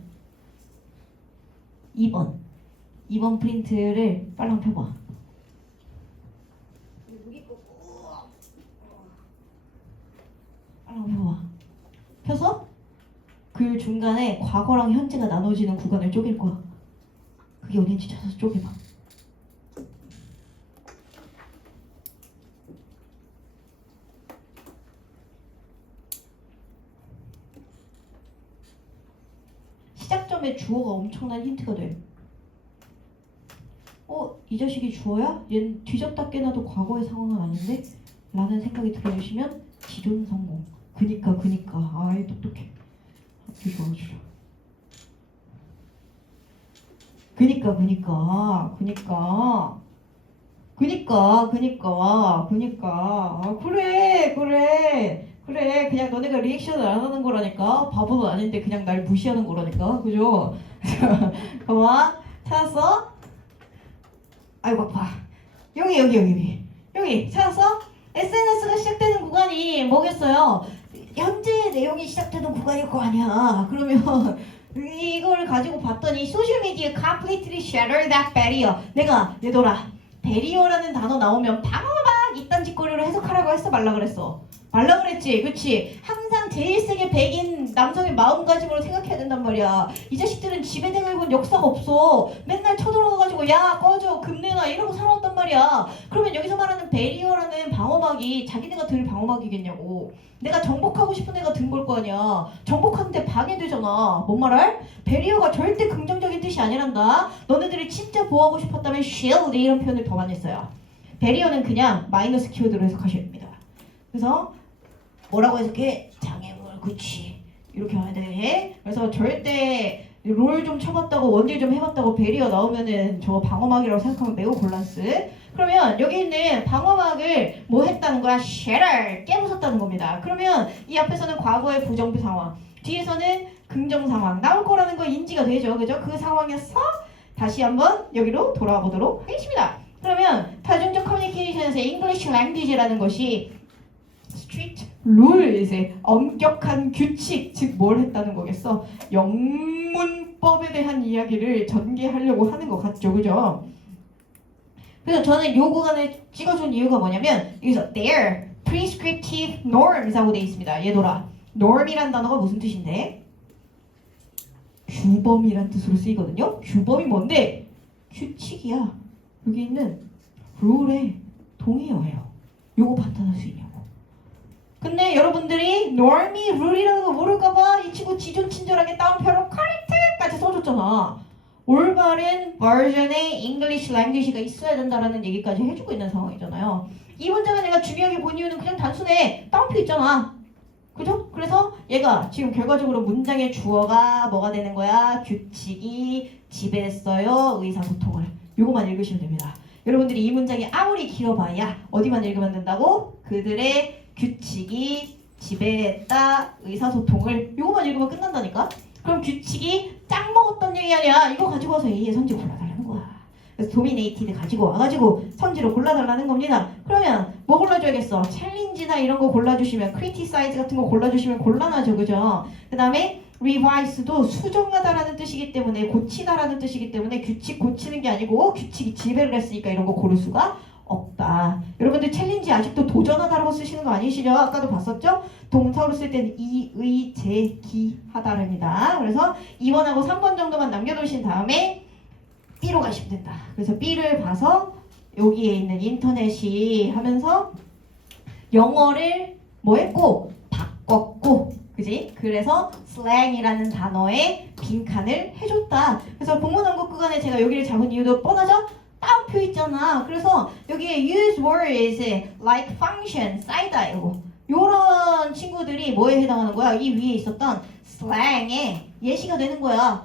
2번. 2번 프린트를 빨리 한번 펴봐. 빨리 한번 펴봐. 펴서? 그 중간에 과거랑 현재가 나눠지는 구간을 쪼갤 거야. 그게 어딘지 찾아서 쪼개봐. 시작점에 주어가 엄청난 힌트가 돼. 이 자식이 주어야? 얘는 뒤졌다 깨나도 과거의 상황은 아닌데? 라는 생각이 들어주시면 지존 성공. 그니까 아이 똑똑해. 주셔. 그니까 그래 그냥 너네가 리액션을 안 하는 거라니까. 바보는 아닌데 그냥 날 무시하는 거라니까. 그죠? 봐봐. 찾았어? 아이고 아파. 여기 찾았어? SNS가 시작되는 구간이 뭐겠어요? 현재 내용이 시작되는 구간일 거 아니야. 그러면 이걸 가지고 봤더니 소셜미디어 completely shatter that barrier. 내가 얘들아 베리어라는 단어 나오면 방어막 이딴 짓거리로 해석하라고 했어 말라 그랬어? 말라 그랬지, 그치? 항상 제일 세게 백인 남성의 마음가짐으로 생각해야 된단 말이야. 이 자식들은 집에 대응해본 역사가 없어. 맨날 쳐들어가가지고 야 꺼져 금내놔 이러고 살아왔단 말이야. 그러면 여기서 말하는 베리어라는 방어막이 자기네가 들 방어막이겠냐고. 내가 정복하고 싶은 애가 든 걸 거 아니야. 정복하는데 방해되잖아. 뭔 말할? 베리어가 절대 긍정적인 뜻이 아니란다. 너네들이 진짜 보호하고 싶었다면 shield 이런 표현을 더 많이 써요. 베리어는 그냥 마이너스 키워드로 해석하셔야 됩니다. 그래서 뭐라고 해석해? 장애물, 그치. 이렇게 해야 돼. 그래서 절대 롤 좀 쳐봤다고 원딜 좀 해봤다고 베리어 나오면은 저거 방어막이라고 생각하면 매우 곤란스. 그러면 여기 있는 방어막을 뭐 했다는 거야? shatter, 깨부쉈다는 겁니다. 그러면 이 앞에서는 과거의 부정부 상황, 뒤에서는 긍정 상황 나올 거라는 거 인지가 되죠. 그죠? 그 상황에서 다시 한번 여기로 돌아와 보도록 하겠습니다. 그러면 다중적 커뮤니케이션에서 English language라는 것이 strict rules, 엄격한 규칙, 즉 뭘 했다는 거겠어? 영문법에 대한 이야기를 전개하려고 하는 것 같죠, 그죠? 그래서 저는 요 구간을 찍어준 이유가 뭐냐면 여기서 their prescriptive norms 하고 돼 있습니다. 얘들아, norm이란 단어가 무슨 뜻인데? 규범이란 뜻으로 쓰이거든요. 규범이 뭔데? 규칙이야. 여기 있는 룰에 동의어예요. 요거 판단할 수 있냐고. 근데 여러분들이 norm이 룰이라는 거 모를까봐 이 친구 지존친절하게 따옴표로 correct까지 써줬잖아. 올바른 버전의 English language가 있어야 된다라는 얘기까지 해주고 있는 상황이잖아요. 이 문장을 내가 중요하게 본 이유는 그냥 단순해. 따옴표 있잖아. 그죠? 그래서 얘가 지금 결과적으로 문장의 주어가 뭐가 되는 거야? 규칙이 지배했어요. 의사소통을. 요거만 읽으시면 됩니다. 여러분들이 이 문장이 아무리 길어봐야 어디만 읽으면 된다고? 그들의 규칙이 지배했다. 의사소통을. 요거만 읽으면 끝난다니까? 그럼 규칙이 짱 먹었던 얘기 아니야. 이거 가지고 와서 A의 선지 골라달라는 거야. 그래서 도미네이티드 가지고 와가지고 선지로 골라달라는 겁니다. 그러면 뭐 골라줘야겠어? 챌린지나 이런 거 골라주시면, 크리티사이즈 같은 거 골라주시면 곤란하죠, 그죠? 그 다음에 리바이스도 수정하다라는 뜻이기 때문에, 고치다라는 뜻이기 때문에 규칙 고치는 게 아니고 규칙이 지배를 했으니까 이런 거 고를 수가 없다. 여러분들 챌린지 아직도 도전하다라고 쓰시는 거 아니시죠? 아까도 봤었죠? 동사로 쓸 때는 이, 의, 제, 기 하다랍니다. 그래서 2번하고 3번 정도만 남겨두신 다음에 B로 가시면 된다. 그래서 B를 봐서 여기에 있는 인터넷이 하면서 영어를 뭐 했고? 바꿨고, 그지? 그래서 slang이라는 단어에 빈칸을 해줬다. 그래서 본문 언급 구간에 제가 여기를 잡은 이유도 뻔하죠? 따옴표 있잖아. 그래서 여기에 use words like function, 쌓이다 이거. 요런 친구들이 뭐에 해당하는 거야? 이 위에 있었던 slang에 예시가 되는 거야.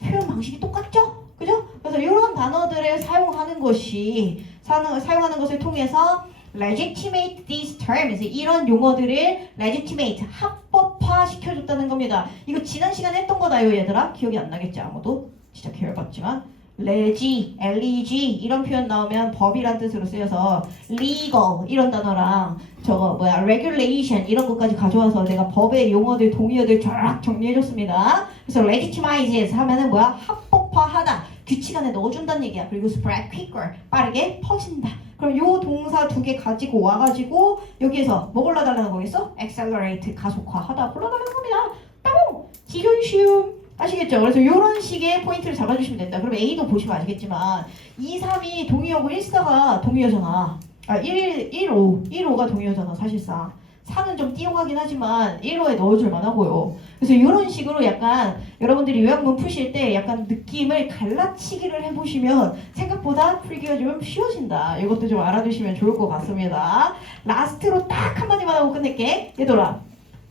표현 방식이 똑같죠? 그죠? 그래서 이런 단어들을 사용하는 것을 통해서 legitimate these terms, 이런 용어들을 legitimate, 합법화 시켜줬다는 겁니다. 이거 지난 시간에 했던 거다요, 얘들아. 기억이 안 나겠지 아무도? 진짜 개열받지만 레지, LEG 이런 표현 나오면 법이란 뜻으로 쓰여서 legal 이런 단어랑 저거 뭐야 regulation 이런 것까지 가져와서 내가 법의 용어들, 동의어들 쫙 정리해줬습니다. 그래서 legitimize 하면은 뭐야? 합법화하다, 규칙 안에 넣어준다는 얘기야. 그리고 spread quicker, 빠르게 퍼진다. 그럼 요 동사 두 개 가지고 와가지고 여기에서 뭐 골라달라는 거겠어? accelerate, 가속화하다 골라달라는 겁니다. 따봉! 지존시움 아시겠죠? 그래서 이런 식의 포인트를 잡아주시면 된다. 그럼 A도 보시면 아시겠지만 2, 3이 동의어고 1, 4가 동의어잖아. 1, 5가 동의어잖아 사실상. 4는 좀 띄용하긴 하지만 1호에 넣어줄 만하고요. 그래서 이런 식으로 약간 여러분들이 요약문 푸실 때 약간 느낌을 갈라치기를 해보시면 생각보다 풀기가 좀 쉬워진다. 이것도 좀 알아두시면 좋을 것 같습니다. 라스트로 딱 한마디만 하고 끝낼게. 얘들아,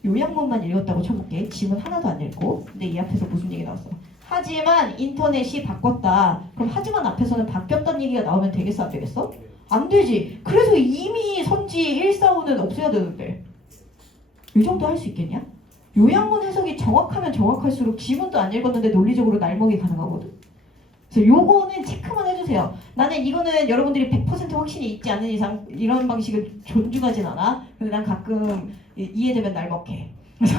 요약문만 읽었다고 쳐볼게. 지문 하나도 안 읽고. 근데 이 앞에서 무슨 얘기 나왔어? 하지만 인터넷이 바꿨다. 그럼 하지만 앞에서는 바뀌었다는 얘기가 나오면 되겠어 안 되겠어? 안 되지. 그래서 이미 선지 145는 없애야 되는데 이 정도 할 수 있겠냐? 요약문 해석이 정확하면 정확할수록 지문도 안 읽었는데 논리적으로 날먹이 가능하거든. 그래서 요거는 체크만 해주세요. 나는 이거는 여러분들이 100% 확신이 있지 않은 이상 이런 방식을 존중하진 않아. 근데 난 가끔 이해되면 날 먹해. 그래서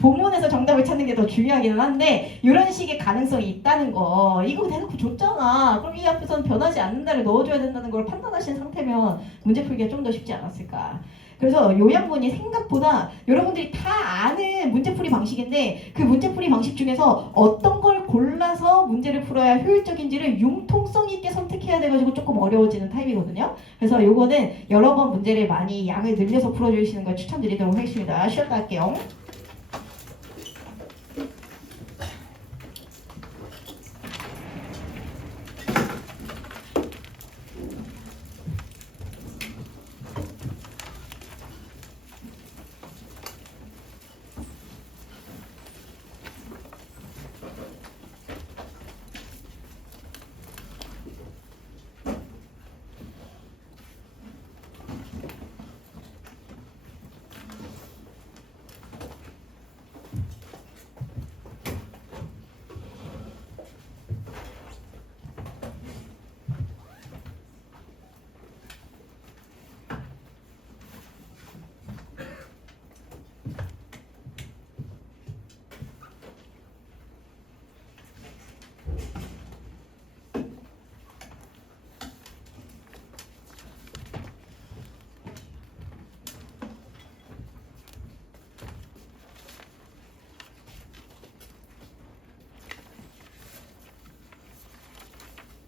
본문에서 정답을 찾는 게 더 중요하기는 한데 이런 식의 가능성이 있다는 거 이거 대놓고 줬잖아. 그럼 이 앞에서는 변하지 않는다를 넣어줘야 된다는 걸 판단하신 상태면 문제 풀기가 좀 더 쉽지 않았을까. 그래서 요양문이 생각보다 여러분들이 다 아는 문제풀이 방식인데 그 문제풀이 방식 중에서 어떤 걸 골라서 문제를 풀어야 효율적인지를 융통성 있게 선택해야 돼가지고 조금 어려워지는 타입이거든요. 그래서 요거는 여러 번 문제를 많이 양을 늘려서 풀어주시는 걸 추천드리도록 하겠습니다. 쉬었다 할게요.